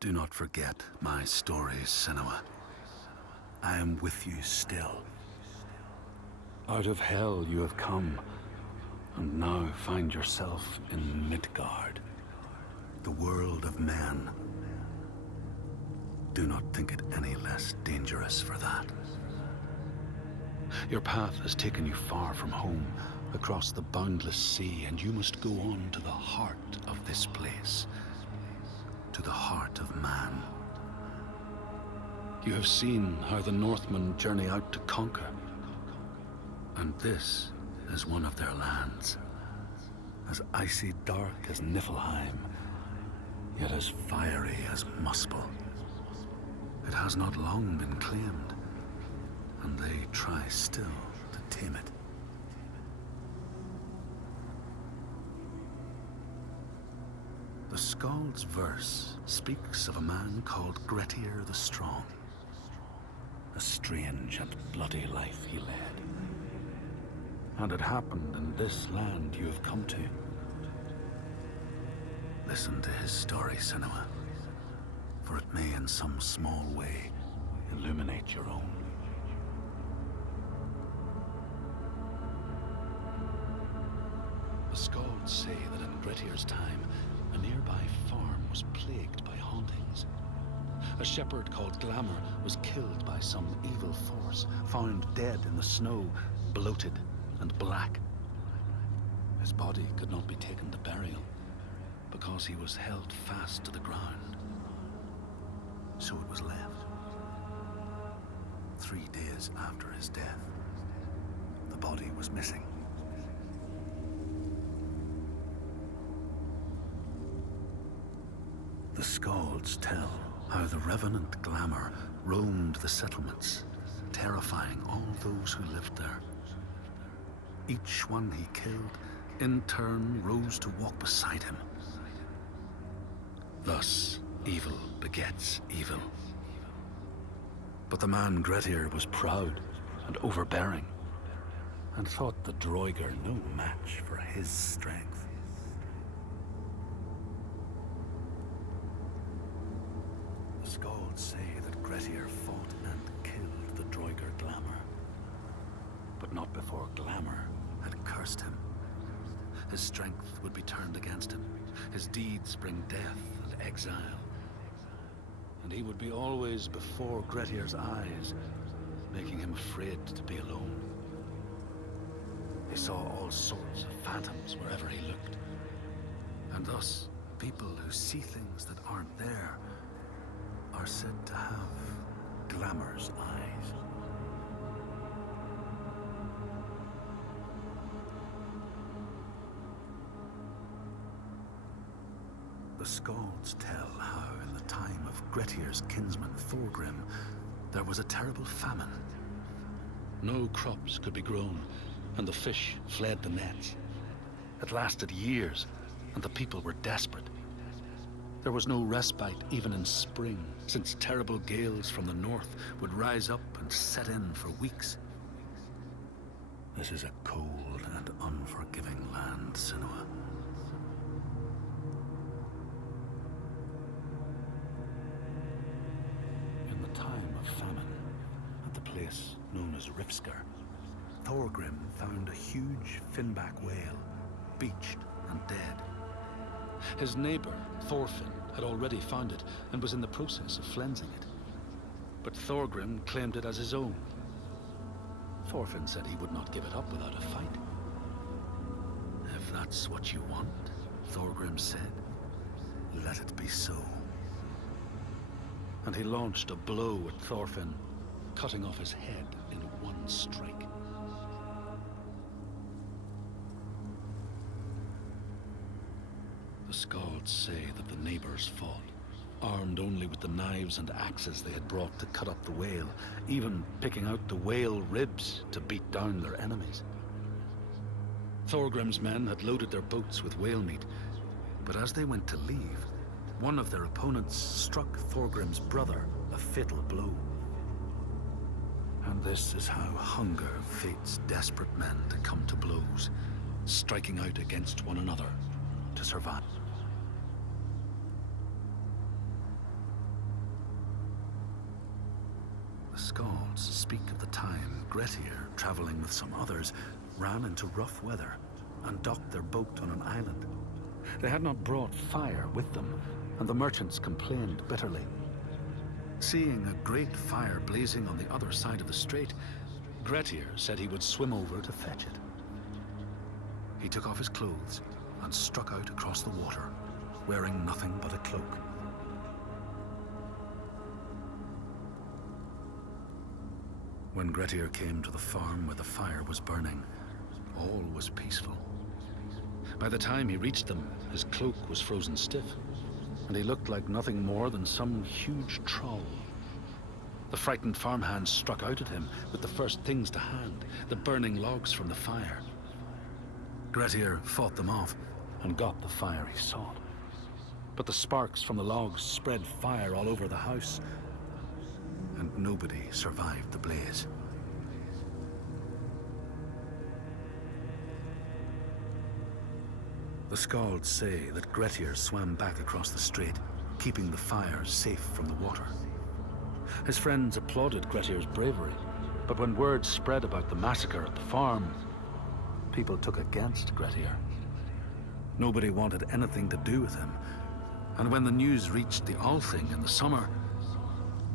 Do not forget my stories, Senua. I am with you still. Out of hell you have come, and now find yourself in Midgard, the world of men. Do not think it any less dangerous for that. Your path has taken you far from home, across the boundless sea, and you must go on to the heart of this place, to the heart of man. You have seen how the Northmen journey out to conquer, and this is one of their lands, as icy dark as Niflheim, yet as fiery as Muspel. It has not long been claimed, and they try still to tame it. The Skald's verse speaks of a man called Grettir the Strong. A strange and bloody life he led. And it happened in this land you have come to. Listen to his story, Senua, for it may in some small way illuminate your own. The Skalds say that in Grettir's time, a nearby farm was plagued by hauntings. A shepherd called Glamour was killed by some evil force, found dead in the snow, bloated and black. His body could not be taken to burial, because he was held fast to the ground. So it was left. 3 days after his death, the body was missing. The Skalds tell how the revenant Glamour roamed the settlements, terrifying all those who lived there. Each one he killed, in turn, rose to walk beside him. Thus, evil begets evil. But the man Grettir was proud and overbearing, and thought the Droiger no match for his strength. The Skalds say that Grettir fought and killed the Droiger Glamour, but not before Glamour had cursed him. His strength would be turned against him, his deeds bring death and exile, and he would be always before Grettir's eyes, making him afraid to be alone. He saw all sorts of phantoms wherever he looked, and thus people who see things that aren't there are said to have Glamour's eyes. The Skalds tell how in the time of Grettir's kinsman Thorgrim, there was a terrible famine. No crops could be grown, and the fish fled the nets. It lasted years, and the people were desperate. There was no respite even in spring, since terrible gales from the north would rise up and set in for weeks. This is a cold and unforgiving land, Senua. In the time of famine, at the place known as Rifskar, Thorgrim found a huge finback whale, beached and dead. His neighbor, Thorfinn, had already found it and was in the process of flensing it. But Thorgrim claimed it as his own. Thorfinn said he would not give it up without a fight. If that's what you want, Thorgrim said, let it be so. And he launched a blow at Thorfinn, cutting off his head in one strike. The Skalds say that the neighbors fought, armed only with the knives and axes they had brought to cut up the whale, even picking out the whale ribs to beat down their enemies. Thorgrim's men had loaded their boats with whale meat, but as they went to leave, one of their opponents struck Thorgrim's brother a fatal blow. And this is how hunger fates desperate men to come to blows, striking out against one another to survive. skalds speak of the time Grettir, traveling with some others, ran into rough weather and docked their boat on an island. They had not brought fire with them, and the merchants complained bitterly. Seeing a great fire blazing on the other side of the strait, Grettir said he would swim over to fetch it. He took off his clothes and struck out across the water, wearing nothing but a cloak. When Grettir came to the farm where the fire was burning, all was peaceful. By the time he reached them, his cloak was frozen stiff, and he looked like nothing more than some huge troll. The frightened farmhands struck out at him with the first things to hand, the burning logs from the fire. Grettir fought them off and got the fire he sought. But the sparks from the logs spread fire all over the house, and nobody survived the blaze. The skalds say that Grettir swam back across the strait, keeping the fire safe from the water. His friends applauded Grettir's bravery, but when word spread about the massacre at the farm, people took against Grettir. Nobody wanted anything to do with him, and when the news reached the Althing in the summer,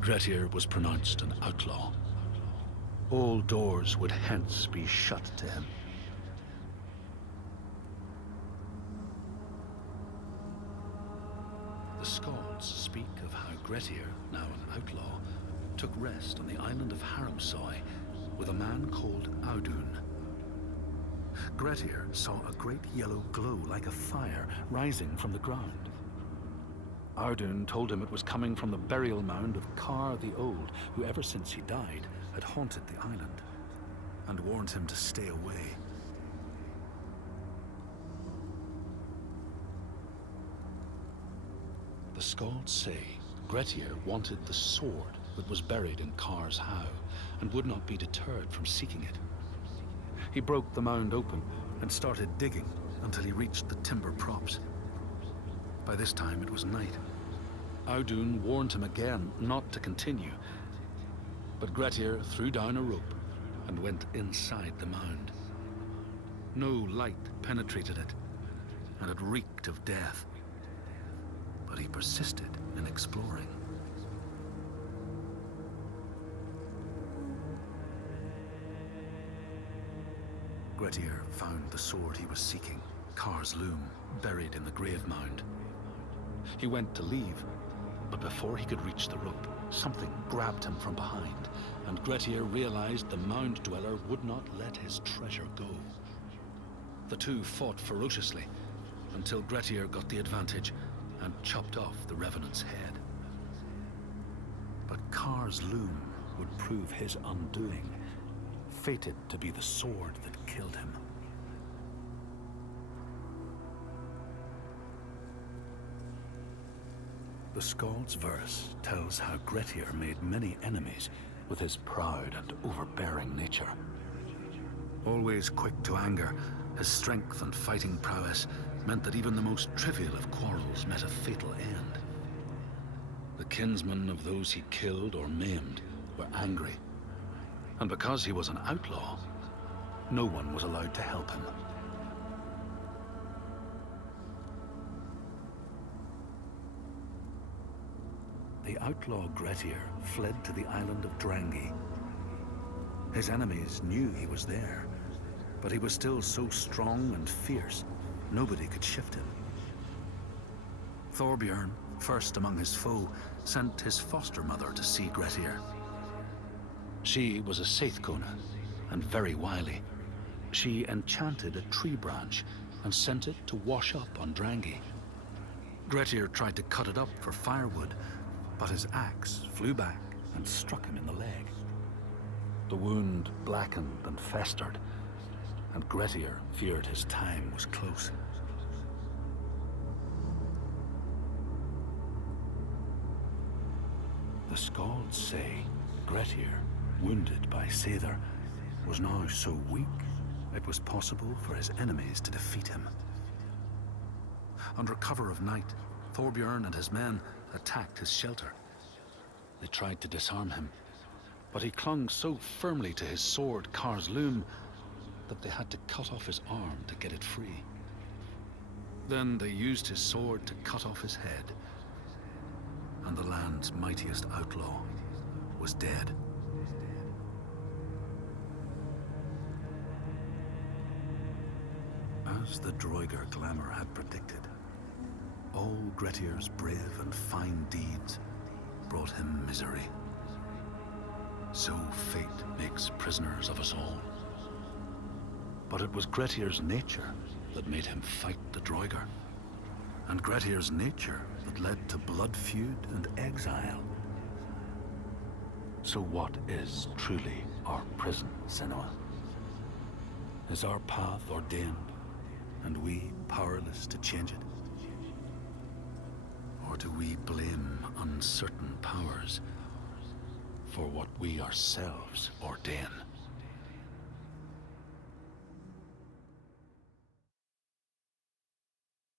Grettir was pronounced an outlaw. All doors would hence be shut to him. The skalds speak of how Grettir, now an outlaw, took rest on the island of Haramsoy with a man called Audun. Grettir saw a great yellow glow like a fire rising from the ground. Audun told him it was coming from the burial mound of Kar the Old, who ever since he died had haunted the island, and warned him to stay away. The skalds say Grettir wanted the sword that was buried in Kar's howe, and would not be deterred from seeking it. He broke the mound open and started digging until he reached the timber props. By this time it was night. Audun warned him again not to continue, but Grettir threw down a rope and went inside the mound. No light penetrated it, and it reeked of death. But he persisted in exploring. Grettir found the sword he was seeking, Kar's loom, buried in the grave mound. He went to leave, but before he could reach the rope, something grabbed him from behind, and Grettir realized the mound dweller would not let his treasure go. The two fought ferociously until Grettir got the advantage and chopped off the revenant's head. But Kar's loom would prove his undoing, fated to be the sword that killed him. The skald's verse tells how Grettir made many enemies with his proud and overbearing nature. Always quick to anger, his strength and fighting prowess meant that even the most trivial of quarrels met a fatal end. The kinsmen of those he killed or maimed were angry, and because he was an outlaw, no one was allowed to help him. The outlaw Grettir fled to the island of Drangi. His enemies knew he was there, but he was still so strong and fierce, nobody could shift him. Thorbjorn, first among his foe, sent his foster mother to see Grettir. She was a Seithkona, and very wily. She enchanted a tree branch and sent it to wash up on Drangi. Grettir tried to cut it up for firewood, but his axe flew back and struck him in the leg. The wound blackened and festered, and Grettir feared his time was close. The skalds say Grettir, wounded by Seidr, was now so weak it was possible for his enemies to defeat him. Under cover of night, Thorbjorn and his men attacked his shelter. They tried to disarm him, But he clung so firmly to his sword, Kar's loom, that they had to cut off his arm to get it free. Then they used his sword to cut off his head, and the land's mightiest outlaw was dead. As the Droigar glamour had predicted, all Grettir's brave and fine deeds brought him misery. So fate makes prisoners of us all. But it was Grettir's nature that made him fight the Droigar, and Grettir's nature that led to blood feud and exile. So what is truly our prison, Senua? Is our path ordained, and we powerless to change it? Or do we blame uncertain powers for what we ourselves ordain?